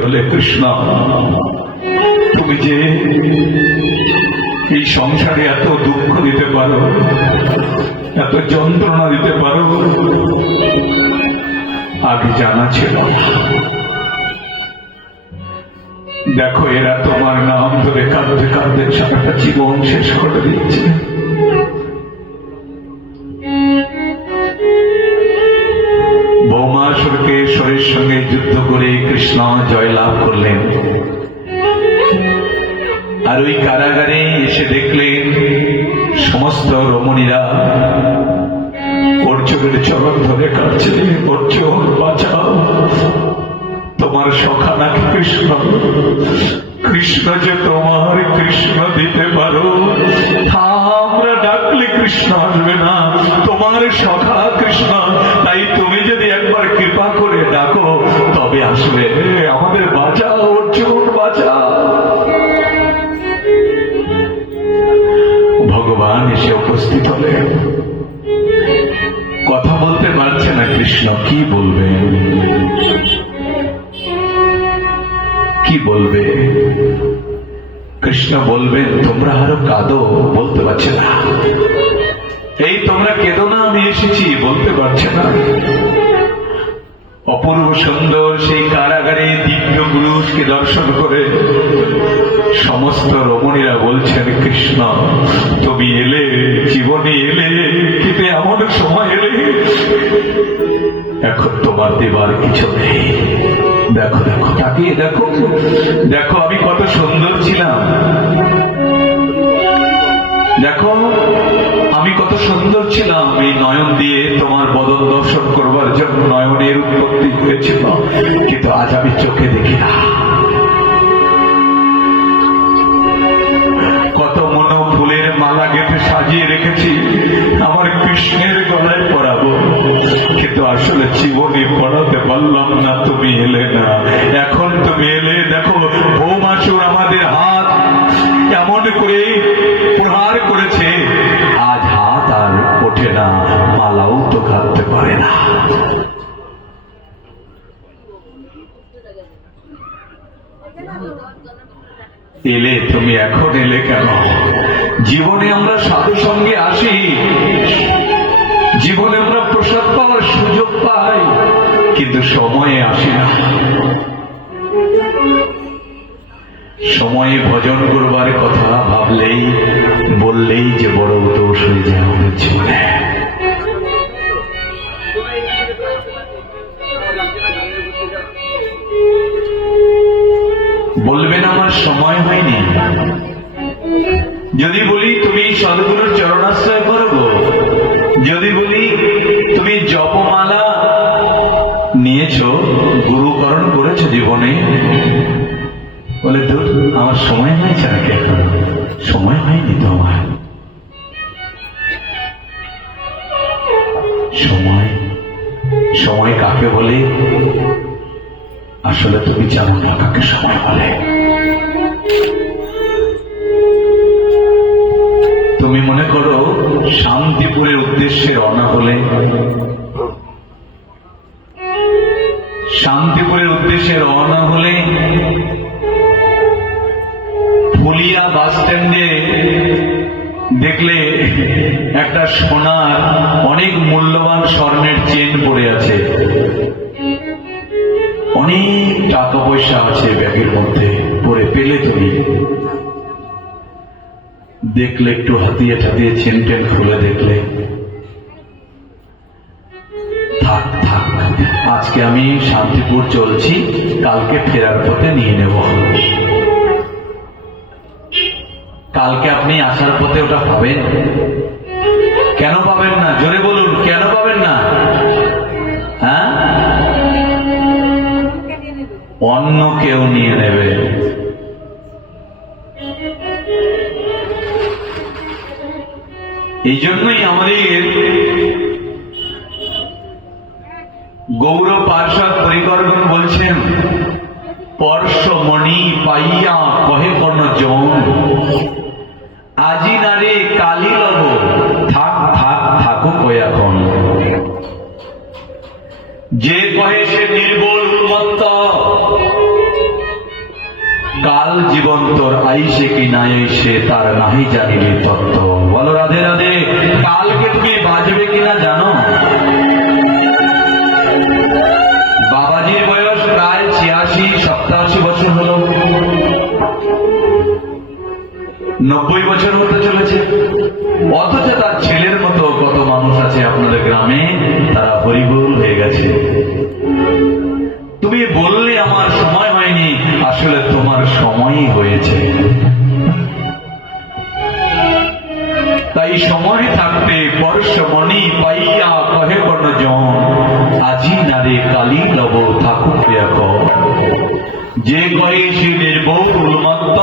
বলে, কৃষ্ণ তুমি যে এই সংসারে এত দুঃখ দিতে পারো, এত যন্ত্রণা দিতে পারো, আগে জানা ছিল। দেখো এরা তোমার নাম ধরে কাঁদতে কাঁদতে সারাটা জীবন শেষ করে দিচ্ছে। ভৌমাসুরকে ঈশ্বরের সঙ্গে যুদ্ধ করে কৃষ্ণ জয়লাভ করলেন। আর ওই কারাগারে এসে দেখলেন সমস্ত রমণীরা অর্জুনের চরণ ধরে কাঁদছে, অর্জুন বাঁচাও, তোমার সখা নাকি কৃষ্ণ, কৃষ্ণ যে তোমার, কৃষ্ণ দিতে পারো, আমরা ডাকলে কৃষ্ণ আসবে না, তোমার সখা কৃষ্ণ, তাই তুমি যদি একবার কৃপা করে ডাকো তবে আসবে, আমাদের বাঁচাও অর্জুন বাঁচাও। ভগবান এসে উপস্থিত হলেন। কথা বলতে পারছে না কৃষ্ণ, কি বলবে কি বলবে? কৃষ্ণ বলবেন তোমরা আরো কাঁদো, বলতে পারছে না। এই তোমরা কেঁদো না, আমি এসেছি, বলতে পারছে না। অপূর্ব সুন্দর সেই কারাগারে দিব্য পুরুষকে দর্শন করে সমস্ত রমণীরা বলছেন, কৃষ্ণ তুমি এলে, জীবনে এলে, কিন্তু এমন সময় এলে এখন তোমার দেবার কিছু নেই। দেখো দেখো, তাকিয়ে দেখো, দেখো আমি কত সুন্দর ছিলাম, দেখো আমি কত সুন্দর ছিলাম, এই নয়ন দিয়ে তোমার বদন দর্শন করবার জন্য নয়নের উৎপত্তি হয়েছিল, কিন্তু আজ আমি চোখে দেখি না। কত মন ফুলের মালা গেঁথে সাজিয়ে রেখেছি আমার কৃষ্ণের গলায় পরাবো, কিন্তু আসলে জীবনে পড়াতে পারলাম না, তুমি এলে না। এখন তুমি এলে, দেখো ভৌমাসুর আমাদের হাত কেমন করে প্রহার করেছে, আজ হাত আর ওঠে না, মালাও তো কাঁদতে পারে না। এলে তুমি, এখন এলে কেন? জীবনে আমরা সাধু সঙ্গে আসি, জীবনে আমরা প্রসাদ পাওয়ার সুযোগ পাই, কিন্তু সময়ে আসি না। সময়ে ভজন করবার কথা ভাবলেই, বললেই যে বড় দোষ হয়ে যায় আমাদের জীবনে। বলবেন আমার সময় হয়নি। যদি বলি তুমি সদ্গুরুর চরণাশ্রয় করবো, যদি বলি তুমি জপমালা নিয়েছো, গুরুকরণ করেছো জীবনে, বলে দূর আমার সময় হয়েছে নাকি? এখন সময় হয়নি তো আমার। সময়, সময় কাকে বলে? আসলে তুমি জানো না কাকে সময় বলে। তুমি মনে করো শান্তিপুরের উদ্দেশ্যে রওনা হলে, শান্তিপুরের উদ্দেশ্যে রওনা হলে ফুলিয়া বাস স্ট্যান্ডে দেখলে একটা সোনার অনেক মূল্যবান স্বর্ণের চেন পড়ে আছে, অনেক টাকা পয়সা আছে ব্যাগের মধ্যে পড়ে, পেলে তুমি দেখলে, একটু হাতিয়ে টাতিয়ে চেন টেন খুলে দেখলে, থাক থাক আজকে আমি শান্তিপুর চলছি, কালকে ফেরার পথে নিয়ে নেব। কালকে আপনি আসার পথে ওটা পাবেন? কেন পাবেন না? জোরে বলুন, কেন পাবেন না? হ্যাঁ, অন্য কেউ নিয়ে নেবে। এই জন্যই আমাদের গৌর পার্ষদ পরিকর্গণ বলছেন, পরশমণি পাইয়া কহে কোন জন, আজি নারে কালি লব, থাক থাক থাকুক এখন। যে কহে সে নির্বল উন্মত্ত, কাল জীবন তোর আইসে কি নাই আইসে তার নাহি জানিলে তত্ত্ব। বলো রাধে রাধে। কালকে তুমি বাঁচবে কিনা জানো? বাবাজির বয়স প্রায় 86-87 বছর হলো, 90 বছর হতে চলেছে। অথচ তার ছেলের মতো কত মানুষ আছে আপনাদের গ্রামে, তারা হরিবোল হয়ে গেছে। তুমি বললে আমার সময় হয়নি, আসলে তোমার সময়ই হয়েছে। তাই সময় থাকতে পরশমণি পাইয়া কহে বর্ণজন, আজি নারে কালী লব থাকুক এখন। যে কয়ে সে নির্বহুল মত্ত,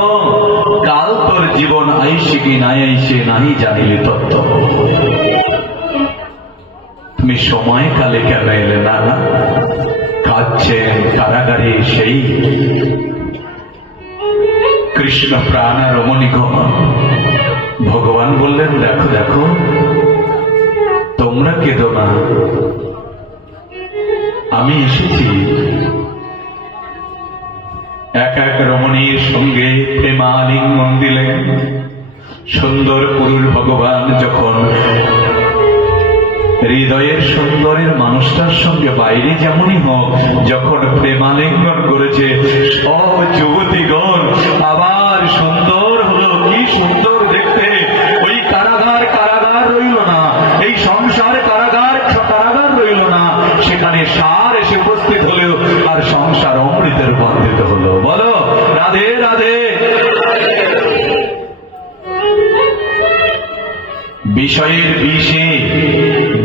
কাল তোর জীবন আইসে কি নাই আইসে নাহি জানিলে তত্ত্ব। তুমি সময় কালে কেন এলে না? কাঁদছেন কারাগারে সেই কৃষ্ণ প্রাণ রমণীগণ। ভগবান বললেন, দেখো দেখো, তোমরা কেঁদো না, আমি এসেছি। এক এক রমণীর সঙ্গে প্রেমালিঙ্গন দিলেন। সুন্দর পুরুষ ভগবান যখন হৃদয়ের সুন্দরের মানুষটার সঙ্গে বাইরে যেমনই হোক যখন প্রেমালিঙ্গন করেছে, সব যুবতীগণ আবার সুন্দর হলো। কি সুন্দর দেখতে! ওই কারাগার কারাগার রইল না, এই সংসার কারাগার কারাগার রইল না, সেখানে সার এসে উপস্থিত হলো, আর সংসার অমৃতের বন্ধিত হলো। বলো রাধে রাধে। বিষয়ের বিষে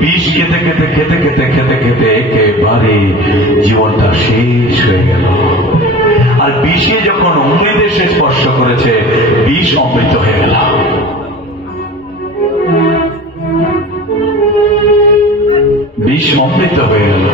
বিষ খেতে খেতে খেতে খেতে খেতে খেতে একেবারে জীবনটা শেষ হয়ে গেল। আর বিষে যখন অমৃত এসে স্পর্শ করেছে, বিষ অমৃত হয়ে গেল। বিষ অমৃত হয়ে গেল।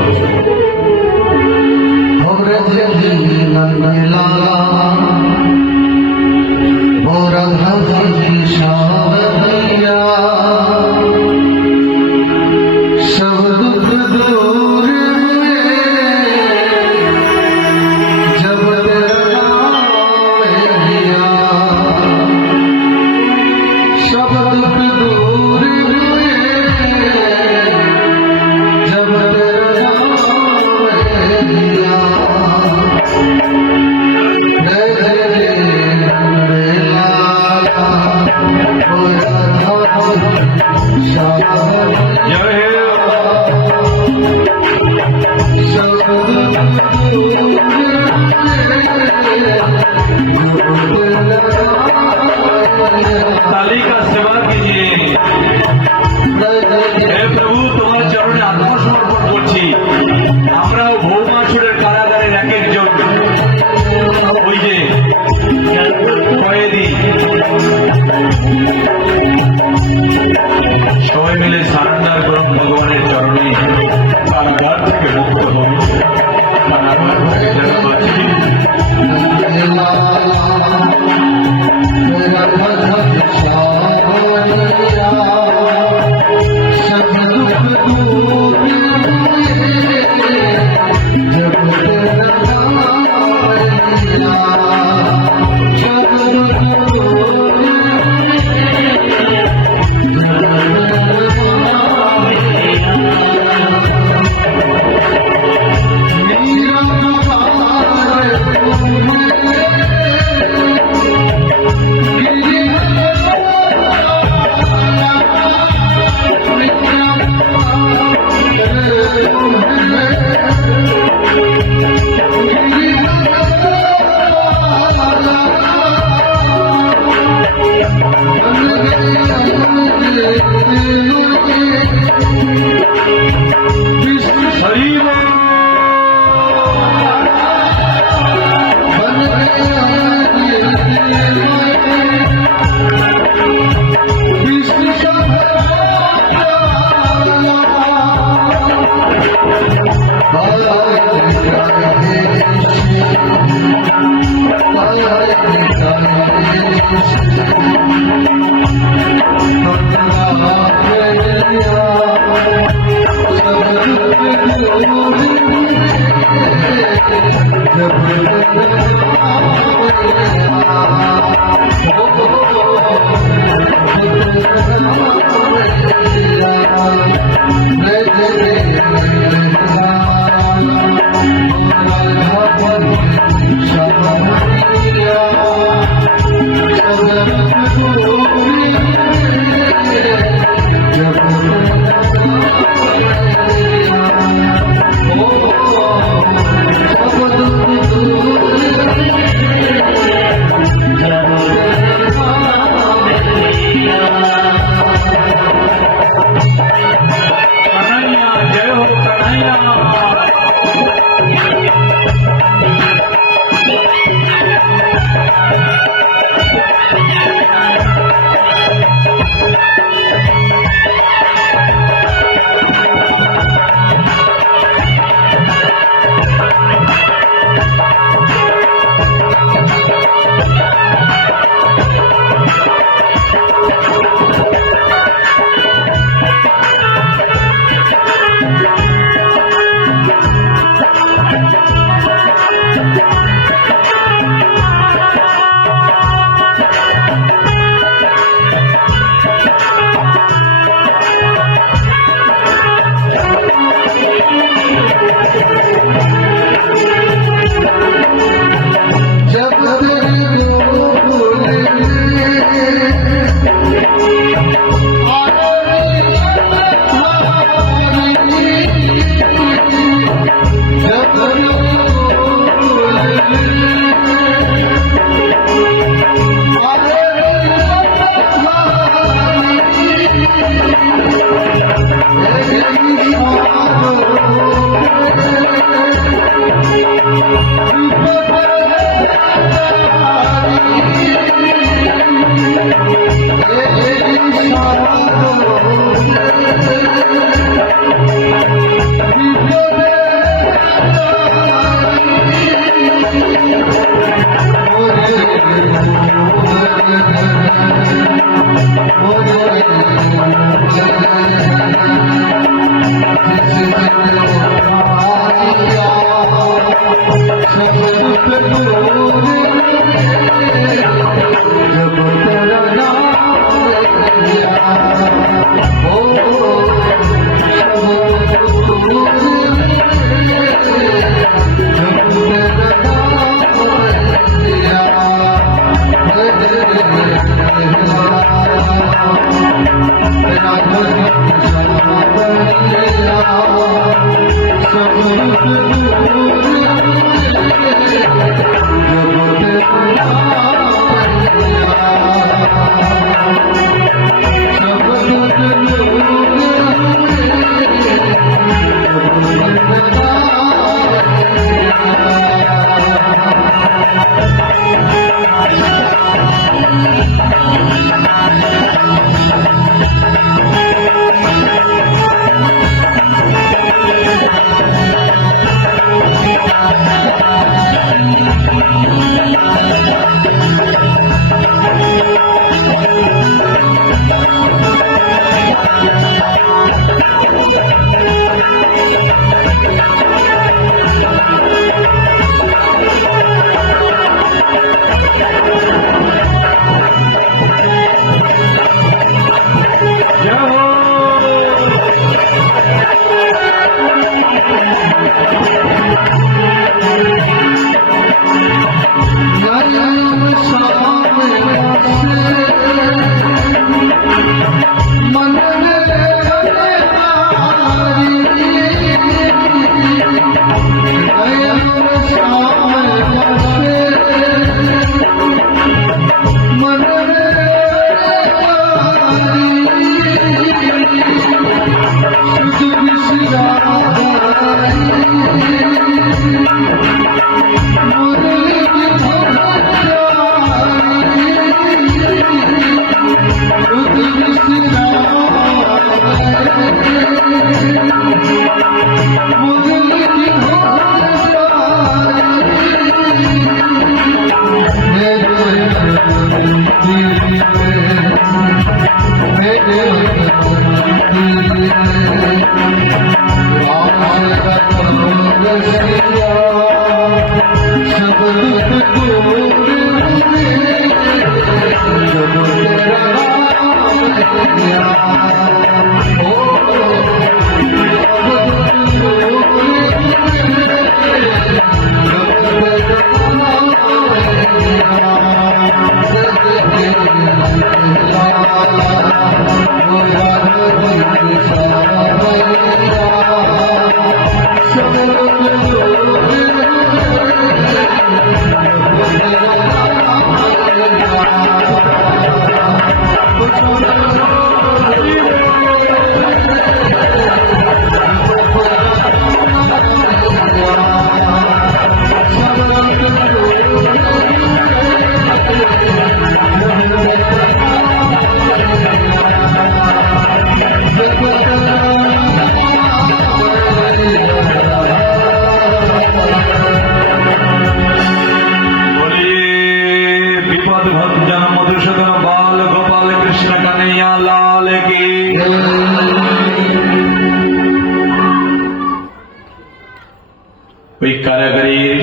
ওই কারাগারের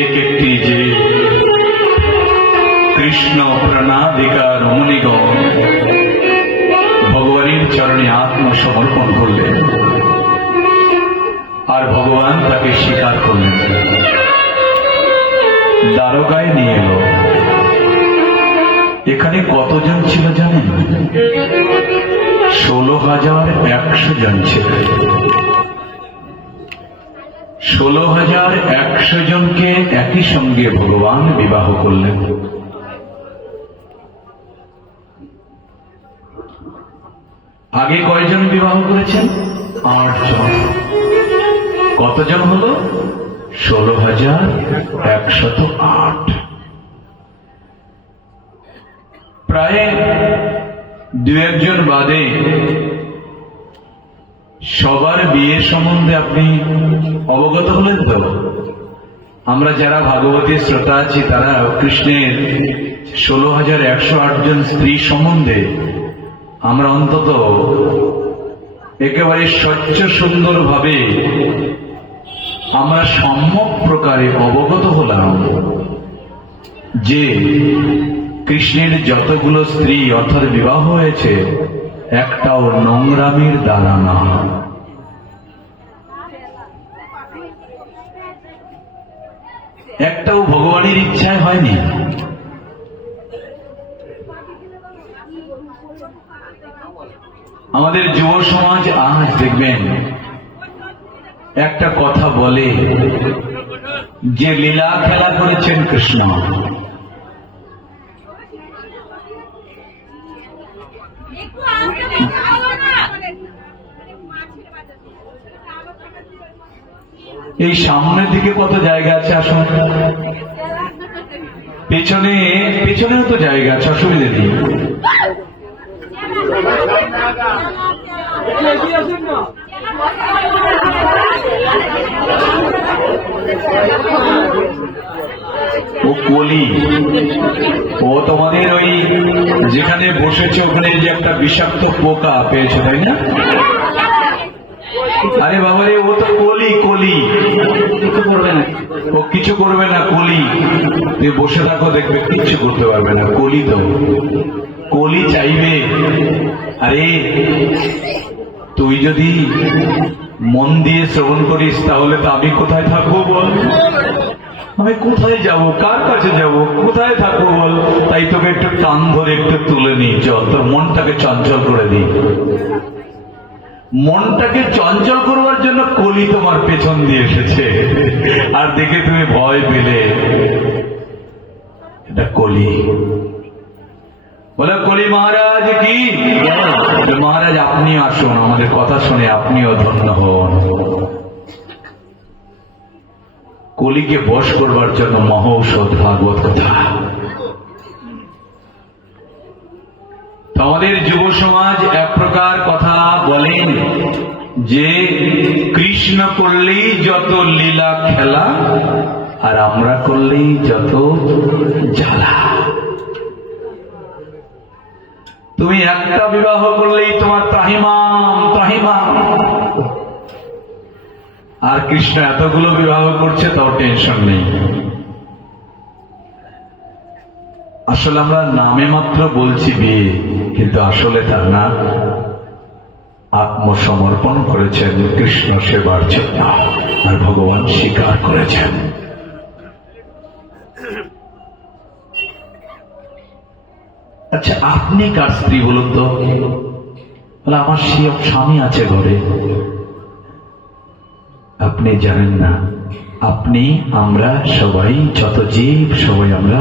এক একটি যে কৃষ্ণ প্রণাদিকার মুনিগণ ভগবানের চরণে আত্মসমর্পণ করলেন, আর ভগবান তাকে স্বীকার করলেন। দ্বারকায় নিয়ে এলো। এখানে কতজন ছিল জানেন? 16,100 জন ছিল। 16,100 জনকে একই সঙ্গে ভগবান বিবাহ করলেন। আগে কয়জন বিবাহ করেছেন? 8 জন। কতজন হলো? 16,108। প্রায় 2-1 বাদে সবার বিয়ে সম্বন্ধে আপনি অবগত হলেন তো? আমরা যারা ভাগবতী শ্রোতা আছি তারা কৃষ্ণের 16,108 জন স্ত্রী সম্বন্ধে আমরা অন্তত একেবারে স্বচ্ছ সুন্দর ভাবে আমরা সম্যক প্রকারে অবগত হলাম যে কৃষ্ণের যতগুলো স্ত্রী অর্থাৎ বিবাহ হয়েছে একটাও নোংরামির দ্বারা না। একটাও ভগবানের ইচ্ছায় হয়নি। আমাদের যুব সমাজ আজ দেখবেন একটা কথা বলে যে লীলা খেলা করেছেন কৃষ্ণ, এই সামনের দিকে কত জায়গা আছে, আসুন পেছনেও তো জায়গা আছে, অসুবিধা নেই। ও কলি, ও তোমাদের ওই যেখানে বসেছে ওখানে যে একটা বিষাক্ত পোকা পেয়েছে তাই না? আরে বাবারে, ও তো কলি, কলি ও কিছু করবে না, কলি। তুই বসে থাকো, দেখবে কিচ্ছু করতে পারবে না, কলি তো। কলি চাইবে, আরে তুই যদি মন দিয়ে শ্রবণ করিস তাহলে তো আমি কোথায় থাকবো বল? আমি কোথায় যাব, কার কাছে যাব, কোথায় থাকবো বল? তাই তোকে একটু টান ধরে একটু তুলে নি, চল তোর মনটাকে চঞ্চল করে দিই। মনটাকে চঞ্চল করবার জন্য কলি তোমার পেছন দিয়ে এসেছে, আর দেখে তুমি ভয় পেলে। এটা কলি। বলে কলি মহারাজ কি? মহারাজ আপনি আসুন, আমাদের কথা শুনে আপনিও ধন্য হন। কলিকে বশ করবার জন্য মহৌষধ ভাগবত কথা। আমাদের যুব সমাজ এক প্রকার কথা বলেন যে কৃষ্ণ করলেই যত লীলা খেলা, আর আমরা করলেই যত জ্বালা। তুমি একটা বিবাহ করলেই তোমার ত্রাহিমাম ত্রাহিমাম, আর কৃষ্ণ এতগুলো বিবাহ করছে তাও টেনশন নেই। আসলে আমরা নামে মাত্র বলছি বিয়ে, কিন্তু আসলে তার না আত্মসমর্পণ করেছেন কৃষ্ণ সেবার জন্য, আর ভগবান স্বীকার করেছেন। আচ্ছা, আপনি কার স্ত্রী বলুন তো? বলে আমার স্বামী আছে ঘরে। আপনি জানেন না, আপনি আমরা সবাই যত জীব সবাই আমরা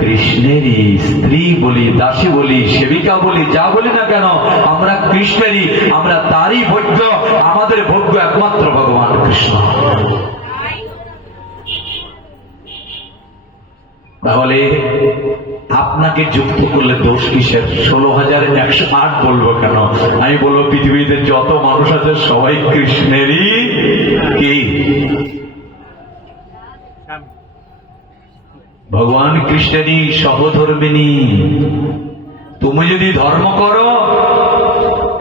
কৃষ্ণেরই স্ত্রী বলি, দাসী বলি, সেবিকা বলি, যা বলি না কেন আমরা কৃষ্ণেরই, আমরা তারই ভোগ্য। আমাদের ভোগ্য একমাত্র ভগবান কৃষ্ণ। তাহলে আপনাকে যুক্ত করলে দোষ কিসের? 16,108 বলবো কেন? আমি বলবো পৃথিবীতে যত মানুষ আছে সবাই কৃষ্ণেরই কি? ভগবান কৃষ্ণেরই সহধর্মিনী। তুমি যদি ধর্ম করো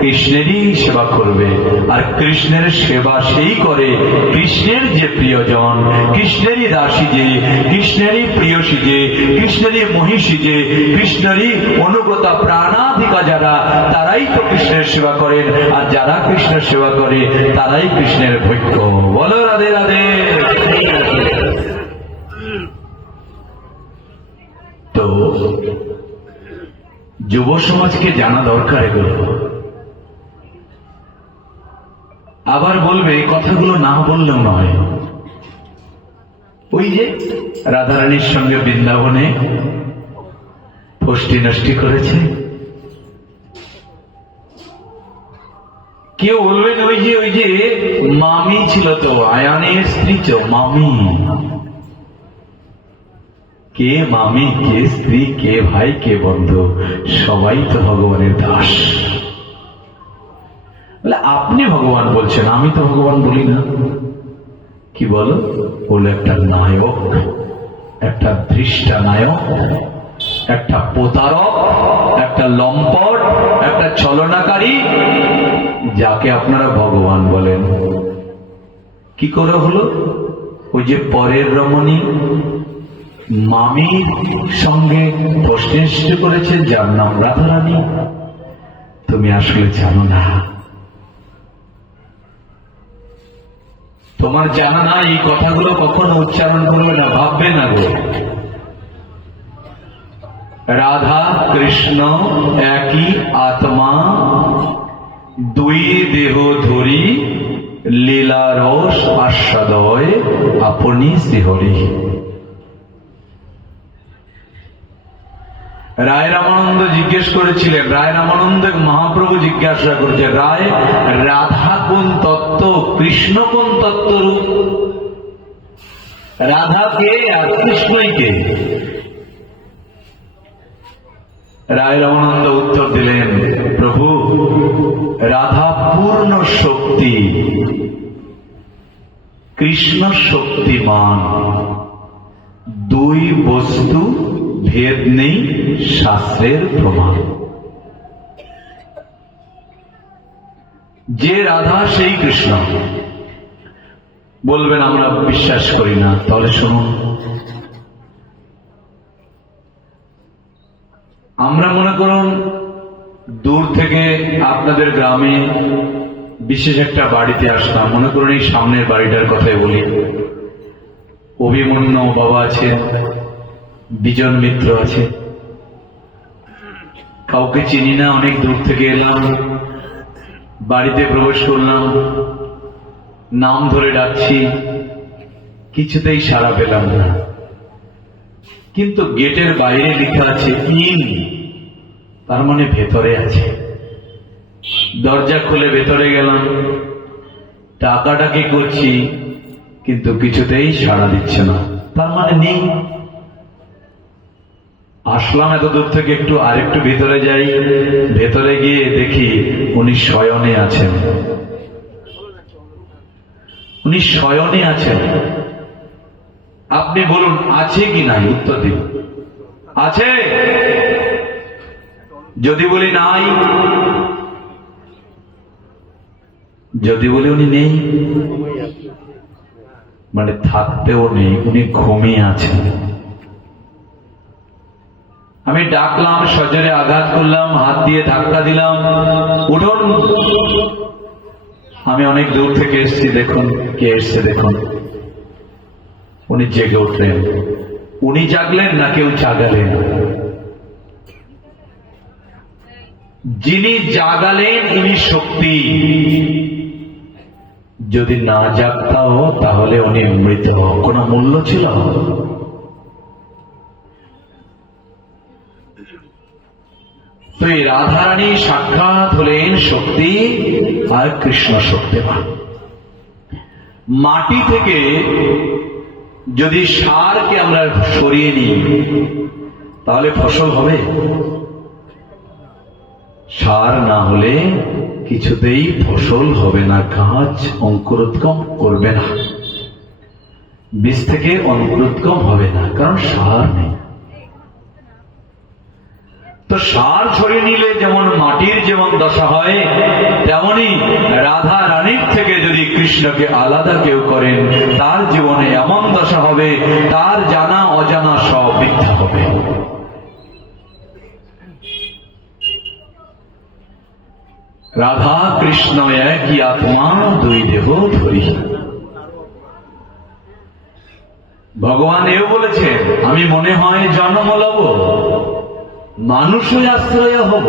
কৃষ্ণেরই সেবা করবে, আর কৃষ্ণের সেবা সেই করে কৃষ্ণের যে প্রিয়জন, কৃষ্ণেরই দাসী যে, কৃষ্ণেরই প্রিয়সী যে, কৃষ্ণেরই মহিষী যে, কৃষ্ণেরই অনুগতা প্রাণাধিকা যারা, তারাই তো কৃষ্ণের সেবা করেন। আর যারা কৃষ্ণের সেবা করে তারাই কৃষ্ণের ভক্ত। বলো রাধে রাধে। তো যুব সমাজকে জানা দরকার এগুলো। আবার বলবে এই কথাগুলো না বললেও নয়। ওই যে রাধারানীর সঙ্গে বৃন্দাবনে ফষ্টি নষ্টি করেছে, কেউ বলবেন ওই যে মামি ছিল তো, আয়ানের স্ত্রী তো মামি। কে মামি, কে স্ত্রী, কে ভাই, কে বন্ধু, সবাই তো ভগবানের দাস। বলে আপনি ভগবান বলছেন, আমি তো ভগবান বলি না। কি বলো? বলে একটা নায়ক, একটা দৃষ্টা নায়ক একটা প্রতারক, একটা লম্পট, একটা ছলনাকারী, যাকে আপনারা ভগবান বলেন। কি করে হলো? ওই যে পরের রমণী মামির সঙ্গে প্রশ্নিষ্ট করেছে, যার নাম রাধারানী। তুমি আসলে জানো না, তোমার জানা না, এই কথাগুলো কখনো উচ্চারণ করবে না, ভাববে না গো। রাধা কৃষ্ণ একই আত্মা, দুই দেহ ধরি, লীলা রস আস্বাদয় আপনি শ্রীহরি। রায় রামানন্দ জিজ্ঞেস করেছিলেন, রায় রামানন্দ মহাপ্রভু জিজ্ঞাসা করেছে, রায় রাধা কোন তত্ত্ব, কৃষ্ণ কোন তত্ত্ব রূপ? রাধা কে আর কৃষ্ণই কে? রায় রামানন্দ উত্তর দিলেন, প্রভু রাধা পূর্ণ শক্তি, কৃষ্ণ শক্তিমান, দুই বস্তু ভেদ নেই, শাস্ত্রের প্রমাণ। যে রাধা সেই কৃষ্ণ। বলবেন আমরা বিশ্বাস করি না, তাহলে শুনুন। আমরা মনে করুন দূর থেকে আপনাদের গ্রামে বিশেষ একটা বাড়িতে আসলাম, মনে করুন এই সামনের বাড়িটার কথাই বলি। অভিমন্যু বাবা আছে, বিজন মিত্র আছে, কাউকে চিনি না, অনেক দূর থেকে এলাম, বাড়িতে প্রবেশ করলাম, নাম ধরে ডাকছি, কিছুতেই সাড়া পেলাম না। কিন্তু গেটের বাইরে লেখা আছে ইন, তার মানে ভেতরে আছে। দরজা খুলে ভেতরে গেলাম, টাকাটাকি করছি, কিন্তু কিছুতেই সাড়া দিচ্ছে না, তার মানে নেই। আসলাম এত দূর থেকে, একটু আরেকটু ভেতরে যাই, ভেতরে গিয়ে দেখি উনি শয়নে আছেন। উনি শয়নে আছেন। আপনি বলুন আছে কি নাই, উত্তর দিন। আছে? যদি বলি নাই, যদি বলি উনি নেই, মানে থাকতেও নেই, উনি ঘুমিয়ে আছেন। আমি ডাকলাম, সজোরে আঘাত করলাম, হাত দিয়ে ধাক্কা দিলাম, উঠুন। আমি অনেক দূর থেকে এসেছি, দেখুন কে এসছে দেখুন। উনি জেগে উঠলেন। উনি জাগলেন না কেউ জাগালেন? যিনি জাগালেন ইনি শক্তি। যদি না জাগতাও তাহলে উনি মৃত, কোন মূল্য ছিল? তো এই রাধারানী সাক্ষাৎ হলেন শক্তি, আর কৃষ্ণ শক্তিমান। মাটি থেকে যদি সারকে আমরা সরিয়ে নিই তাহলে ফসল হবে? সার না হলে কিছুতেই ফসল হবে না, গাছ অঙ্কুরোদ্গম করবে না, বীজ থেকে অঙ্কুরোদ্গম হবে না, কারণ সার নেই। তো সার ছড়িয়ে নিলে যেমন মাটির যেমন দশা হয়, তেমনি রাধা রানীর থেকে যদি কৃষ্ণকে আলাদা কেউ করেন, তার জীবনে এমন দশা হবে, তার জানা অজানা সব মিথ্যা হবে। রাধা কৃষ্ণ একই আত্মা, দুই দেহ ধরি। ভগবান এও বলেছেন, আমি মনে হয় জন্ম লব, মানুষই আশ্রয় হব,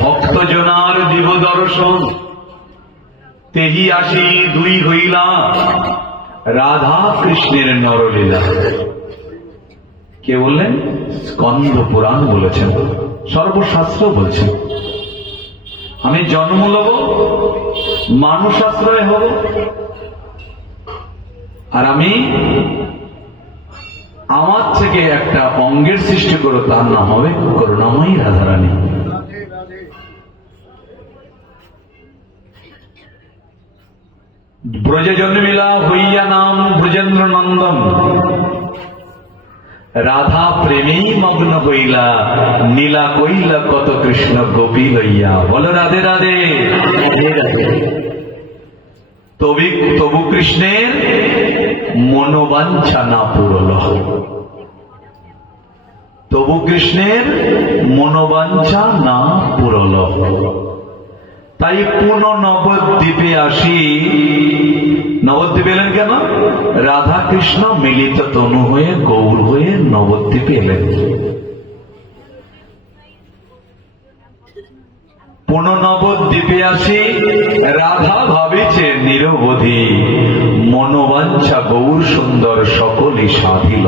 ভক্ত জনার দিব দর্শন, তেহি আসি দুই হইলা, রাধা কৃষ্ণের নরলীলা। কে বললেন? স্কন্দ পুরাণ বলেছেন, সর্বশাস্ত্র বলছেন। আমি জন্ম লব, মানুষ আশ্রয় হব, আর আমি আমার থেকে একটা অঙ্গের সৃষ্টি করো, তার নাম হবে করুণাময়ী রাধারানী। ব্রজে জন্মিলা হইয়া নাম ব্রজেন্দ্র নন্দন, রাধা প্রেমেই মগ্ন হইলা, নীলা কইলা কত কৃষ্ণ গোপী লইয়া। বলো রাধে রাধে। তবু কৃষ্ণের মনোবাঞ্ছা না পুরল, তবু কৃষ্ণের মনোবাঞ্ছা না পুরল। তাই পুনঃ নবদ্বীপে আসি। নবদ্বীপে এলেন কেন? রাধা কৃষ্ণ মিলিত তনু হয়ে গৌর হয়ে নবদ্বীপে এলেন। পুনঃ নবদ্বীপে আসি, রাধা ভাবিছে নিরবধি, মনোবাঞ্ছা গৌর সুন্দর সকলই সাধিল।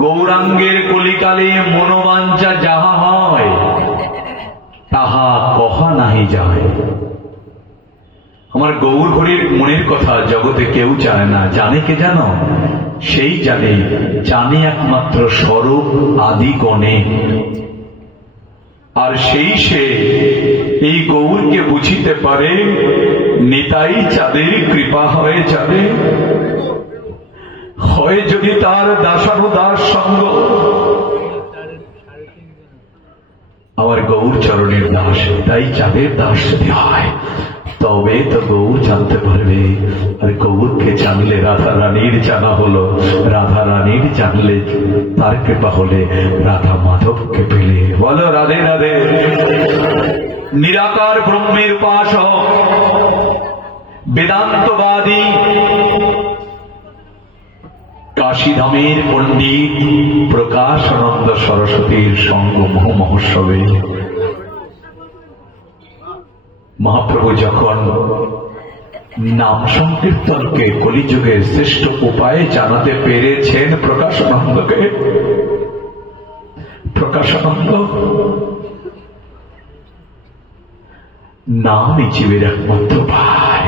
গৌরাঙ্গের কলিকালে মনোবাঞ্ছা যাহা হয় তাহা কহা নাহি যায়। আমার গৌর হরির মনের কথা জগতে কেউ জানে না। জানে কে জানো? সেই জানে, জানে একমাত্র স্বরূপ আদি গণে। আর সেই সে এই গৌরকে বুঝিতে পারে। নিতাই চাঁদের কৃপা হয়ে যাবে, হয় যদি তার দাসানুদাস সঙ্গ। আমার গৌর চরণের দাস, তাই চাঁদের দাস যদি হয় তবে তো গৌর জানতে পারবে। আর গৌরকে জানলে রাধা রানীর জানা হলো, রাধা রানীর জানলে তার কৃপা হলে রাধা মাধবকে পেলে। বলো রাধে রাধে। নিরাকার ব্রহ্মের উপাসক বেদান্তবাদী কাশীধামের পণ্ডিত প্রকাশানন্দ সরস্বতীর সঙ্গ মহোৎসবে মহাপ্রভু যখন নাম সংকীর্তনকে কলিযুগের শ্রেষ্ঠ উপায়ে জানাতে পেরেছেন প্রকাশানন্দকে, প্রকাশানন্দ নামই জীবের একমাত্র ভাই।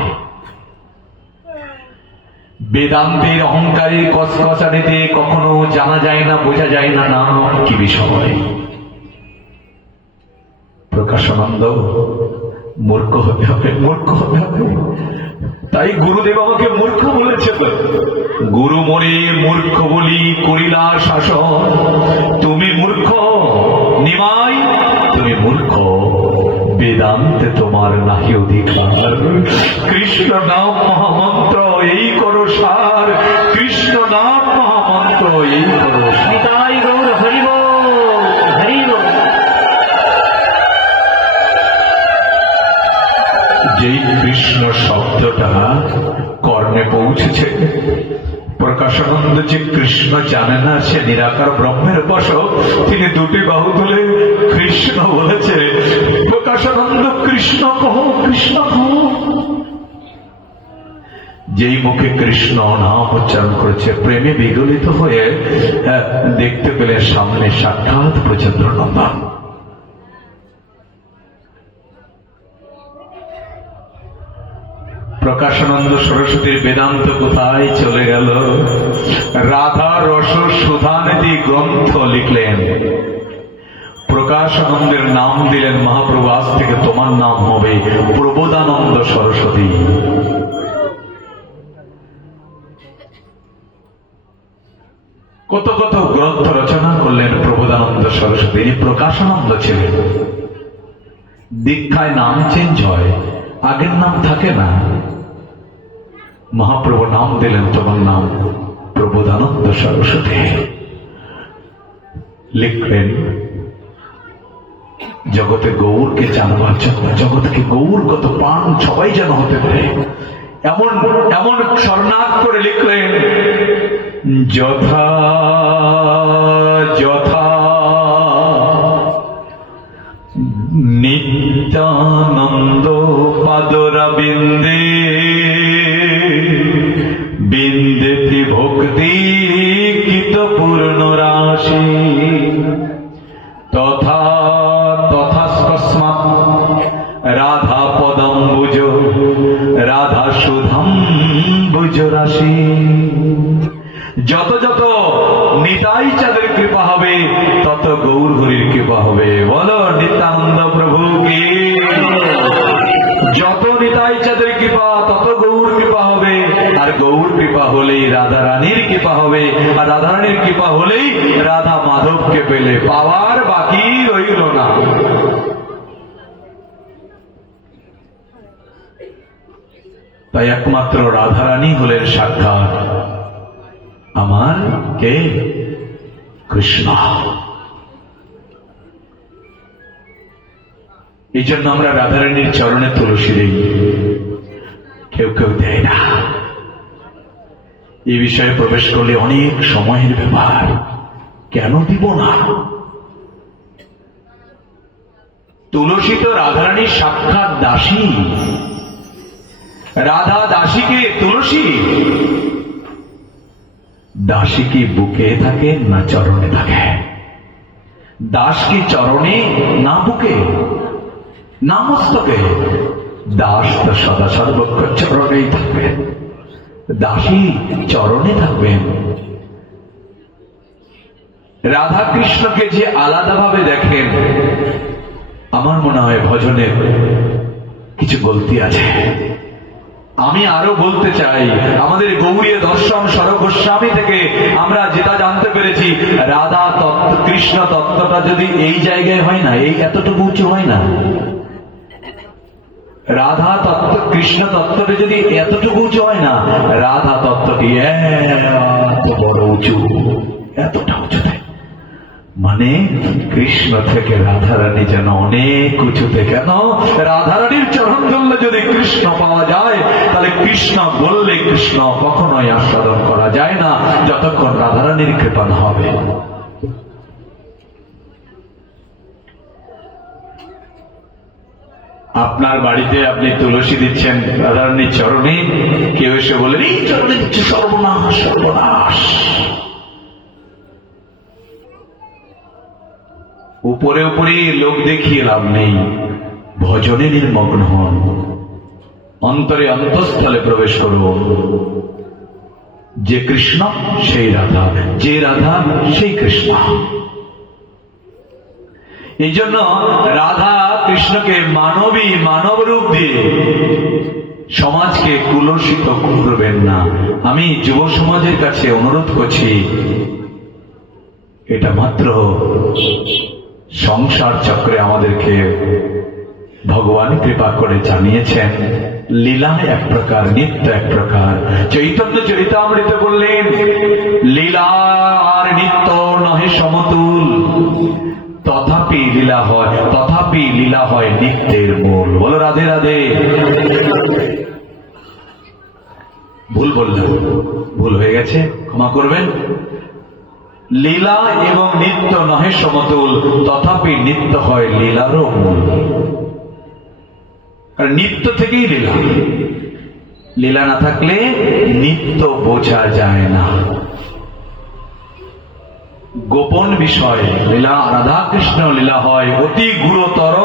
বেদান্তের অহংকারের কসকসানিতে কখনো জানা যায় না, বোঝা যায় না নাম কি বিষয়। প্রকাশানন্দ মূর্খ হতে হবে, মূর্খ হতে হবে। তাই গুরুদেব আমাকে মূর্খ বলেছেন। গুরু মরে মূর্খ বলি করিলা শাসন। তুমি মূর্খ নিমাই, তুমি মূর্খ, বেদান্তে তোমার নাহি অধিকার। কৃষ্ণ নাম মহামন্ত্র এই করো সার, কৃষ্ণ নাম মহামন্ত্র এই করো সার। গৌর হরিব হরিব। যেই কৃষ্ণ শব্দটা কর্ণে পৌঁছেছে, প্রকাশানন্দ যে কৃষ্ণ জানে না, সে নিরাকার ব্রহ্মের উপাসক, তিনি দুটি বাহু তুলে কৃষ্ণ বলেছে। প্রকাশানন্দ কৃষ্ণ কহ, কৃষ্ণ কহ। যেই মুখে কৃষ্ণ নাম উচ্চারণ করেছে, প্রেমে বিগলিত হয়ে দেখতে পেলে সামনে সাক্ষাৎ ব্রজেন্দ্র নন্দন। প্রকাশানন্দ সরস্বতীর বেদান্ত কোথায় চলে গেল? রাধা রস সুধানিধি গ্রন্থ লিখলেন, প্রকাশানন্দের নাম দিলেন মহাপ্রভু, আজ থেকে তোমার নাম হবে প্রবোধানন্দ সরস্বতী। কত কত গ্রন্থ রচনা করলেন প্রবোধানন্দ সরস্বতী। তিনি প্রকাশানন্দ ছিলেন। দীক্ষায় নাম চেঞ্জ হয়, আগের নাম থাকে না। মহাপ্রভু নাম দিলেন, তোমার নাম প্রবোধানন্দ সরস্বতী। লিখলেন জগতে গৌরকে জানবার জন্য, জগৎকে গৌরগত প্রাণ সবাই যেন হতে পারে, এমন এমন স্বর্ণাক করে লিখলেন, যথা যথা নিত্যানন্দ পাদরা বিন্দে বিন্দেতি ভক্তি গীত পূর্ণ রাশি, তথা তথাস্কস্মাৎ রাধা পদম্বুজ রাধা সুধাম্বুজ রাশি। যত যত নিতাই চাঁদের কৃপা হবে, তত গৌর হরির কৃপা হবে। বলো নিত্যানন্দ প্রভু কি। যত নিতাই চাঁদের কৃপা, তত গৌর কৃপা হবে। আর গৌর কৃপা হলেই রাধা রানীর কৃপা হবে, আর রাধা রানীর কৃপা হলেই রাধা মাধবকে পেলে পাওয়ার বাকি রইল না। তাই একমাত্র রাধা রানী হলেন সাক্ষাৎ আমার কে? কৃষ্ণ। এই জন্য আমরা রাধারানীর চরণে তুলসী দিই, কেউ কেউ দেয় না। এই বিষয়ে প্রবেশ করলে অনেক সময়ের ব্যাপার। কেন দিব না? তুলসী তো রাধারানীর সাক্ষাৎ দাসী। রাধা দাসীকে তুলসী। দাসী কি বুকে থাকে না চরণে থাকে? দাস কি চরণে না বুকে না মস্তকে? দাস তো সদা সর্বক্ষণ চরণেই থাকবেন, দাসী চরণে থাকবেন। রাধা কৃষ্ণকে যে আলাদাভাবে দেখেন, আমার মনে হয় ভজনের কিছু বলতে আছে। আমি আরো বলতে চাই, আমাদের গৌড়ীয় দর্শন স্বরূপ গোস্বামী থেকে আমরা যেটা জানতে পেরেছি, রাধা তত্ত্ব কৃষ্ণ তত্ত্বটা যদি এই জায়গায় হয় না, এই এতটুকু উঁচু হয় না, রাধা তত্ত্ব কৃষ্ণ তত্ত্বটা যদি এতটুকু উঁচু হয় না, রাধা তত্ত্বটি এত বড় উঁচু, এতটা উঁচুতে। মানে কৃষ্ণ থেকে রাধারানী যেন অনেক উঁচুতে। কেন? রাধারানীর চরণ ধরলে যদি কৃষ্ণ পাওয়া যায়, তাহলে কৃষ্ণ বললে কৃষ্ণ কখনোই আস্বাদন করা যায় না যতক্ষণ রাধারানীর কৃপা না হবে। আপনার বাড়িতে আপনি তুলসী দিচ্ছেন রাধারানীর চরণে, কেউ এসে বলেন এই চরণে দিচ্ছে, সর্বনাশ সর্বনাশ। উপরে উপরে লোক দেখিয়ে লাভ নেই, ভজনে নির্মগ্ন হন, অন্তরে অন্তঃস্থলে প্রবেশ করুন। যে কৃষ্ণ সেই রাধা, যে রাধা সেই কৃষ্ণ। এই জন্য রাধা কৃষ্ণকে মানবী মানব রূপ দিয়ে সমাজকে কুলসিত করবেন না। আমি যুব সমাজের কাছে অনুরোধ করছি, এটা মাত্র সংসার চক্রে আমাদেরকে ভগবান কৃপা করে জানিয়েছেন। লীলা এক প্রকার, নিত্য এক প্রকার। চৈতন্য চরিতামৃত বললেন, লীলা আর নিত্য নহে সমতুল, তথাপি লীলা হয়, তথাপি লীলা হয় নিত্যের মূল। বলো রাধে রাধে। ভুল বললাম, ভুল হয়ে গেছে, ক্ষমা করবেন। লীলা এবং নিত্য নহে সমতুল, তথাপি নিত্য হয় লীলারও মূল। কারণ নিত্য থেকেই লীলা, লীলা না থাকলে নিত্য বোঝা যায় না। গোপন বিষয় লীলা, রাধা কৃষ্ণ লীলা হয় অতি গুরুতর।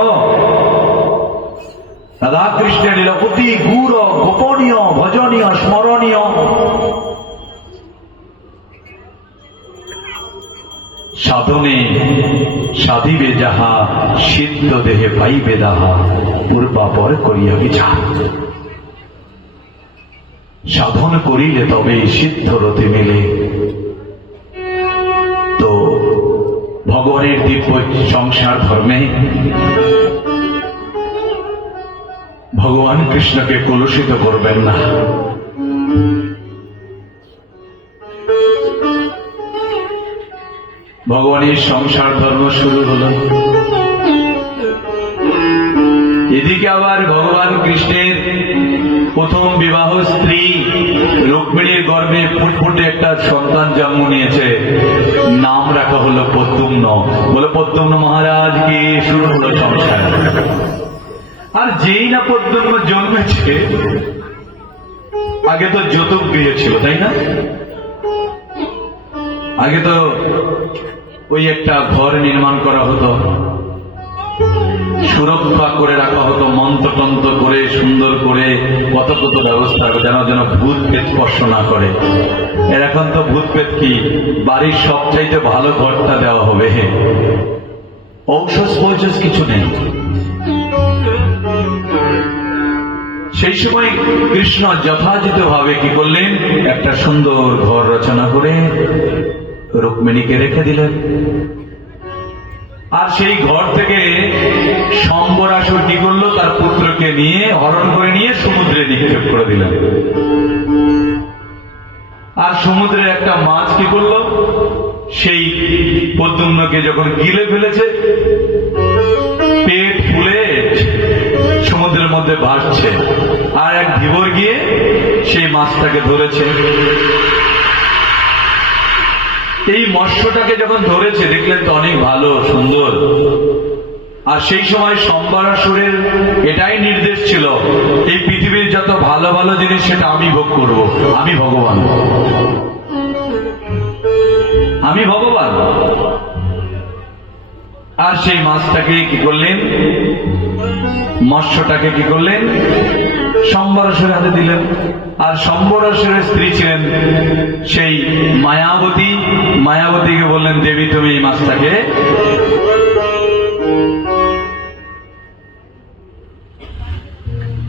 রাধা কৃষ্ণের লীলা অতি গুরু, গোপনীয়, ভজনীয়, স্মরণীয়। সাধনে সাধিবে যাহা, সিদ্ধ দেহে পাইবে দাহা, পূর্বাপর করিয়া বিচার। সাধন করিলে তবে সিদ্ধ রতি মিলে। তো ভগবানের দিব্য সংসার ধর্মে ভগবান কৃষ্ণকে কলুষিত করবেন না। ভগবানের সংসার ধর্ম শুরু হল, এদিকে আবার ভগবান কৃষ্ণের প্রথম বিবাহ স্ত্রী রুক্মিণীর গর্ভে ফুটফুটে একটা সন্তান জন্ম নিয়েছে, নাম রাখা হলো প্রদ্যুম্ন। বলে প্রদ্যুম্ন মহারাজ কি শুরু হলো সংসার। আর যেই না প্রদ্যুম্ন জন্মেছে, আগে তো যৌতুক গৃহ ছিল, তাই না? আগে তো ওই একটা ঘর নির্মাণ করা হতো, সুরক্ষা করে রাখা হতো, মন্ত্রতন্ত্র করে সুন্দর করে কত কত ব্যবস্থা যেন যেন ভূত পেট স্পর্শ না করে। এর এখন তো ভূত পেট কি, বাড়ির সবচাইতে ভালো ঘরটা দেওয়া হবে, ঔষধ পৌষধ কিছু নেই। সেই সময় কৃষ্ণ যথাযথ ভাবে কি করলেন, একটা সুন্দর ঘর রচনা করে রুক্মিণীকে রেখে দিলেন। আর সেই ঘর থেকে শম্বরাসুর কি করলো, তার পুত্রকে নিয়ে হরণ করে নিয়ে সমুদ্রে নিক্ষেপ করে দিলেন। আর সমুদ্রের একটা মাছ কি করলো, সেই প্রদ্যুম্নকে যখন গিলে ফেলেছে, পেট ফুলে সমুদ্রের মধ্যে ভাসছে, আর এক ধীবর গিয়ে সেই মাছটাকে ধরেছে। এই মৎস্যটাকে যখন ধরেছে দেখলেন তো অনেক ভালো সুন্দর। আর সেই সময় শম্বরাসুরের এটাই নির্দেশ ছিল, এই পৃথিবীর যত ভালো ভালো জিনিস সেটা আমি ভোগ করব, আমি ভগবান, আমি ভগবান। আর সেই মাছটাকে কি করলেন, মৎস্যটাকে কি করলেন, শম্বরাসুরের হাতে দিলেন। আর শম্বরাসুরের স্ত্রী ছিলেন সেই মায়াবতী, মায়াবতীকে বললেন, দেবী তুমি এই মাছটাকে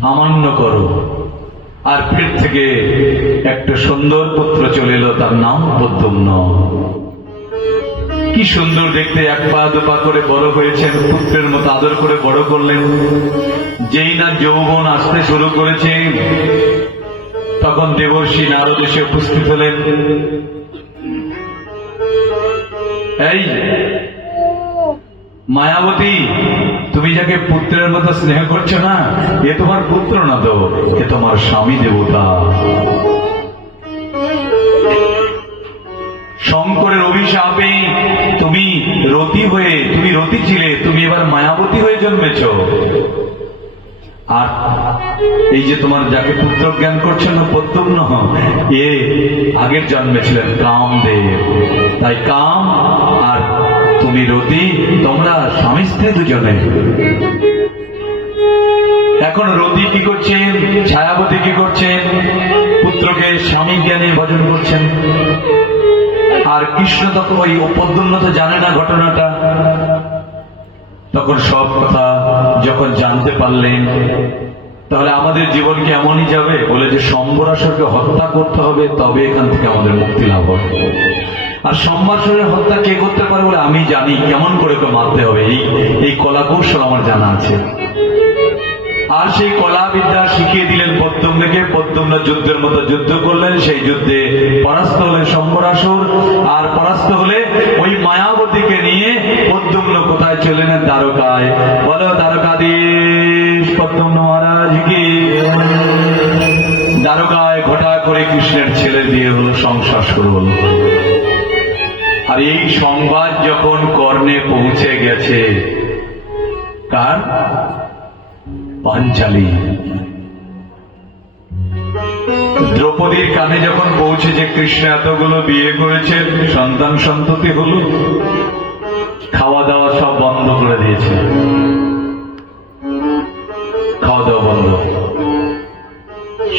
অমান্য করো। আর পেট থেকে একটা সুন্দর পুত্র চলে এলো, তার নাম প্রদ্যুম্ন। কি সুন্দর দেখতে, এক পা দুপা করে বড় হয়েছেন, পুত্রের মতো আদর করে বড় করলেন। যেই না যৌবন আসতে শুরু করেছে, তখন দেবর্ষি নারদ এসে উপস্থিত হলেন। এই মায়াবতী, তুমি যাকে পুত্রের মতো স্নেহ করছো না, এ তোমার পুত্র না তো, এ তোমার স্বামী দেবতা। শঙ্করের অভিশাপে তুমি রতি হয়ে, তুমি রতি ছিলে, তুমি এবার মায়াবতী হয়ে জন্মেছ। আর এই যে তোমার যাকে পুত্র জ্ঞান করছে না, প্রদ্যুম্ন, এ আগের জন্মে ছিলেন কামদেব। তাই কাম আর তুমি রতি, তোমরা স্বামী স্ত্রী দুজনে। এখন রতি কি করছেন, ছায়াবতী কি করছেন, পুত্রকে স্বামী জ্ঞানে ভজন করছেন। আর কৃষ্ণ তখন ওই প্রদ্যুম্ন তো জানে না ঘটনাটা, তখন সব কথা যখন জানতে পারলেন, তাহলে আমাদের জীবন কি এমনই যাবে? বলে যে শম্বরাসুরকে হত্যা করতে হবে, তবে এখান থেকে আমাদের মুক্তি লাভ হবে। আর শম্বরাসুরের হত্যা কে করতে পারে বলে আমি জানি, কেমন করে ওকে মারতে হবে, এই কলা কৌশল আমার জানা আছে। আর সেই কলা বিদ্যা শিখিয়ে দিলেন প্রদ্যুম্নকে। প্রদ্যুম্ন যুদ্ধের মতো যুদ্ধ করলেন, সেই যুদ্ধে পরাস্ত হলেন শম্বরাসুর। আর পরাস্ত হলে ওই মায়াবতীকে নিয়ে প্রদ্যুম্ন কোথায় চলে নেন, দ্বারকায়। বলো দ্বারকাধীশ প্রদ্যুম্ন মহারাজ কি। দ্বারকায় ঘটা করে কৃষ্ণের ছেলে দিয়ে হলো, সংসার শুরু হলো। আর এই সংবাদ যখন কর্ণে পৌঁছে গেছে, কার? পাঞ্চালী দ্রৌপদীর কানে যখন পৌঁছেছে কৃষ্ণ এতগুলো বিয়ে করেছেন, সন্তান সন্ততি হলো, খাওয়া দাওয়া সব বন্ধ করে দিয়েছে, খাওয়া দাওয়া বন্ধ,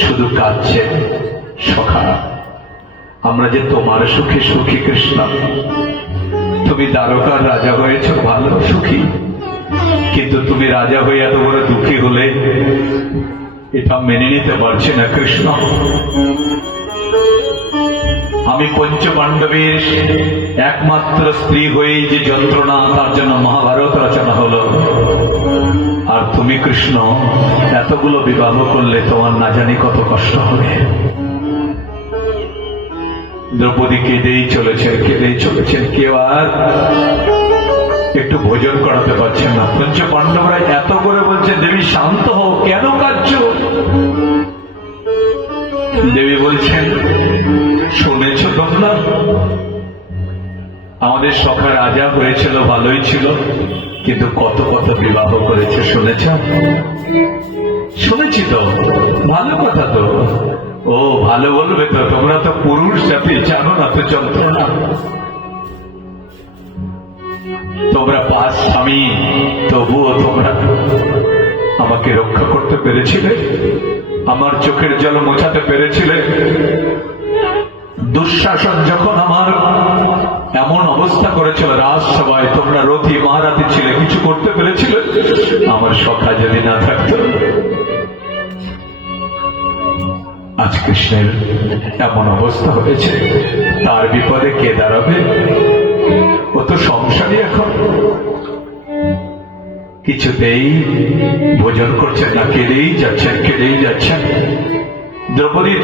শুধু কাঁদছে, সখা আমরা যে তোমার সুখে সুখী কৃষ্ণ, তুমি দ্বারকার রাজা হয়েছ, ভালো সুখী, কিন্তু তুমি রাজা হয়ে এত বড় দুঃখী হলে এটা মেনে নিতে পারছি না কৃষ্ণ। আমি পঞ্চপাণ্ডবের একমাত্র স্ত্রী হয়েই যে যন্ত্রণা, তার জন্য মহাভারত রচনা হলো। আর তুমি কৃষ্ণ এতগুলো বিবাহ করলে, তোমার না জানি কত কষ্ট হবে। দ্রৌপদী কেঁদেই চলেছেন, কেঁদেই চলেছেন, কেউ আর একটু ভোজন করাতে পারছেন না। পঞ্চ পাণ্ডবরা এত করে বলছে, দেবী শান্ত হও, কেন কাঁদছো? দেবী বলছেন, শুনেছ তোমরা আমাদের সখা রাজা হয়েছিল, ভালোই ছিল, কিন্তু কত কত বিবাহ করেছে, শুনেছ? শুনেছি তো, ভালো কথা তো। ও ভালো বলবে তো, তোমরা তো পুরুষ জাতি, জানো না তো যন্ত্রণা। তোমরা 5 স্বামী, তবুও তোমরা আমাকে রক্ষা করতে পেরেছিলে, আমার চোখের জল মোছাতে পেরেছিলে। দুঃশাসন যখন আমার এমন অবস্থা করেছিল রাজসভায়, তোমরা রথী মহারাথী ছিলে, কিছু করতে পেরেছিলে? আমার সখা যদি না থাকতো, আজ কৃষ্ণের এমন অবস্থা হয়েছে, তার বিপদে কে দাঁড়াবে? ও তো সংসারী, এখন কিছুতেই ভোজন করছেন না, কেঁদেই যাচ্ছেন। দ্রৌপদী